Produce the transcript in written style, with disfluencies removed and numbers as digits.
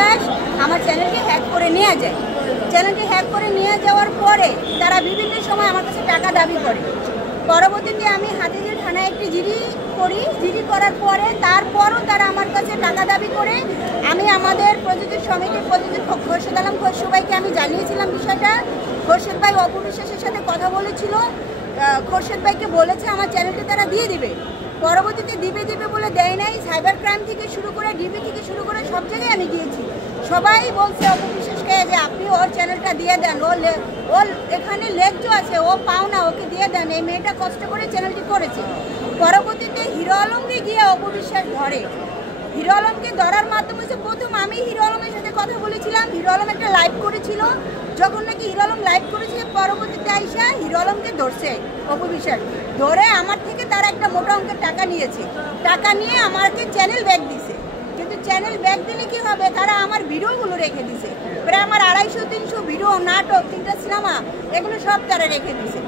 অপবিশ্বাস আমার চ্যানেলকে হ্যাক করে নিয়ে যায়। চ্যানেলকে হ্যাক করে নিয়ে যাওয়ার পরে তারা বিভিন্ন সময় আমার কাছে টাকা দাবি করে। পরবর্তীতে আমি হাতিঝিল থানায় একটি জিডি করার পরে তারপরও তারা আমার কাছে টাকা দাবি করে। আমি আমাদের প্রযোজক সমিতির প্রযোজক খোরশেদ আলম খসরু ভাইকে আমি জানিয়েছিলাম বিষয়টা। খোরশেদ ভাই অপবিশ্বাসের সাথে কথা বলেছিল, খোরশেদ ভাইকে বলেছে আমার চ্যানেলটি তারা দিয়ে দিবে। পরবর্তীতে দিবে বলে দেয় নাই। সাইবার ক্রাইম থেকে শুরু করে ডিবি থেকে শুরু করে সব জায়গায় আমি গিয়েছি। সবাই বলছে অপবিশ্বাসকে যে আপনি ওর চ্যানেলটা দিয়ে দেন, ওর এখানে লেজ্জ আছে, ও পাও না, ওকে দিয়ে দেন। এই মেয়েটা কষ্ট করে চ্যানেলটি করেছে। পরবর্তীতে হিরো আলমকে গিয়ে অপবিশ্বাস ধরে। হিরো আলমকে ধরার মাধ্যমে প্রথম আমি হিরো আলমের সাথে কথা বলেছিলাম। হিরো আলম একটা লাইভ করেছিল, যখন নাকি হিরো আলম লাইভ করেছিল পরবর্তীতে আইসা হিরো আলমকে ধরছে অপবিশ্বাস। ধরে আমার থেকে তারা একটা মোটা অঙ্কের টাকা নিয়েছে। টাকা নিয়ে আমাকে চ্যানেল ব্যাক দিছে। কিন্তু চ্যানেল ব্যাক দিলে কি হবে, তারা আমার ভিডিওগুলো রেখে দিছে। প্রায় আমার 250-300 ভিডিও, নাটক, 3টা সিনেমা, এগুলো সব তারা রেখে দিছে।